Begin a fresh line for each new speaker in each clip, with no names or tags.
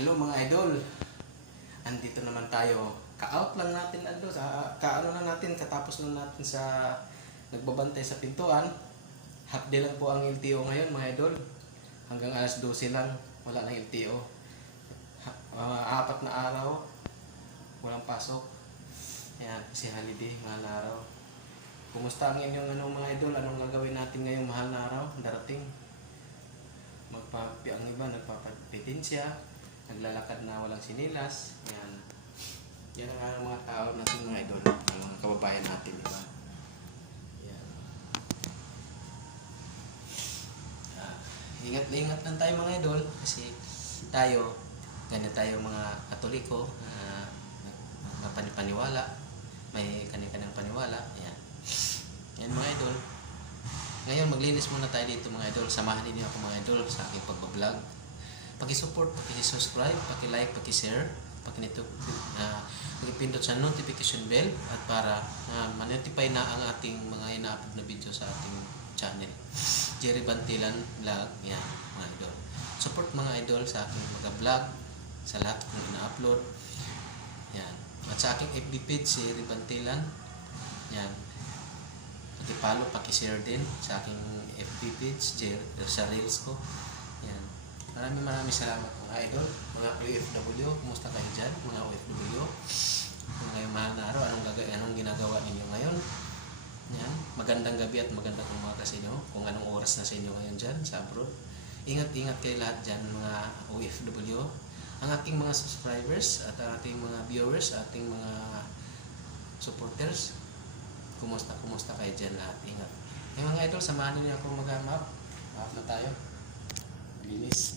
Hello mga idol. Andito naman tayo. Ka-out lang natin ando sa kaano lang natin katapos lang natin sa nagbabantay sa pintuan. Half day lang po ang LTO ngayon mga idol. Hanggang alas 12 lang wala nang LTO. Ha, mga apat na araw walang pasok. Ayan, si holiday, mahal araw. Kumusta ang inyong ano mga idol? Anong gagawin natin ngayong mahal na araw? Darating magpapi ang iba nagpapapetensya naglalakad na walang sinilas yan. Yan ang mga tao natin mga idol ang mga kababayan natin diba yan. Ah, ingat ingat lang tayo mga idol kasi tayo ganyan tayo mga katoliko na uh, panipaniwala may kanya-kanyang paniwala yan. Yan mga idol. Ngayon, maglinis muna tayo dito mga idol. Samahan niyo ako mga idol sa aking pagbablog. Paki-support, paki-subscribe, paki-like, paki-share, paki-nito, uh, paki-pindot sa notification bell at para uh, ma-notify na ang ating mga ina-upload na video sa ating channel. Jerry Bantilan Vlog, yan mga idol. Support mga idol sa aking mga vlog, sa lahat ng ina-upload. Yan. At sa aking FB page, Jerry Bantilan. Yan paki-follow, paki-share din sa aking FB page, Jer- sa Reels ko. Maraming maraming salamat mga idol, mga OFW, kumusta kayo dyan, mga OFW? Kung ngayong mahal na araw, anong, gaga- anong ginagawa ninyo ngayon? Yan. Magandang gabi at magandang umaga sa inyo, kung anong oras na sa inyo ngayon dyan, sa abroad. Ingat-ingat kayo lahat dyan, mga OFW. Ang aking mga subscribers at ating mga viewers, ating mga supporters, kumusta kumusta kayo dyan lahat ingat eh mga idol samahan niyo ako mag-map map na tayo linis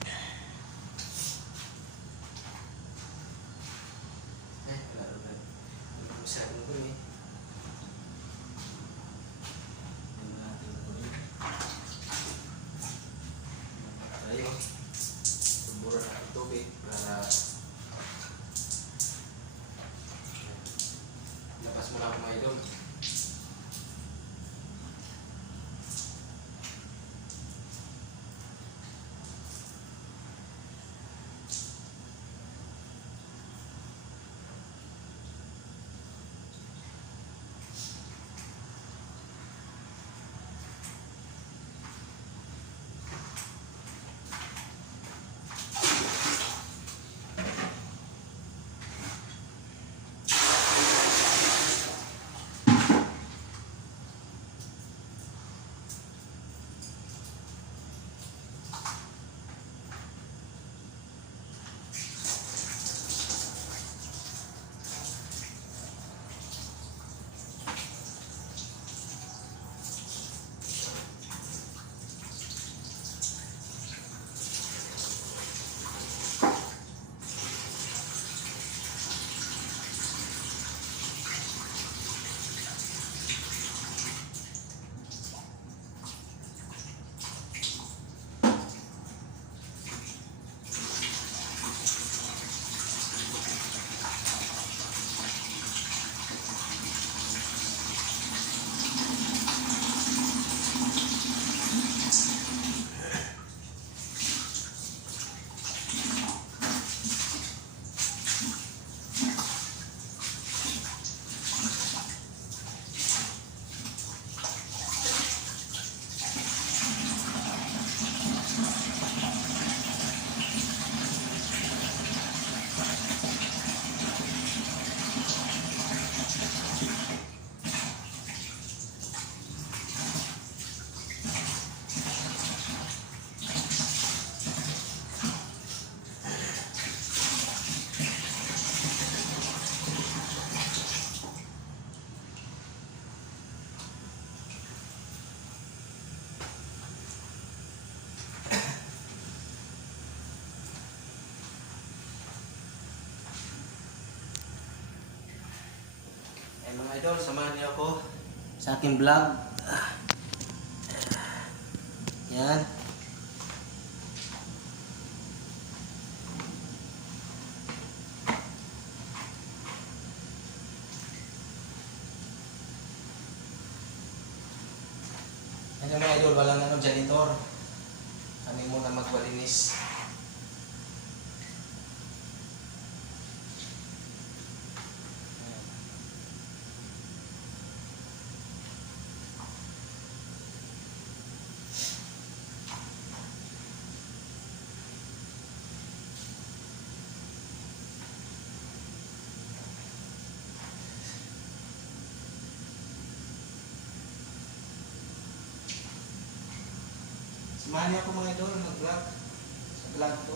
mga idol, samahan niyo ako sa aking vlog. Yan. Ano mga idol, walang ano, janitor. Kami muna na magwalinis. Niyo ako mga idol, mag-vlog. Sa vlog ko.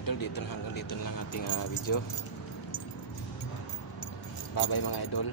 Idol, dito hanggang dito lang ating ah, video. Bye bye mga idol.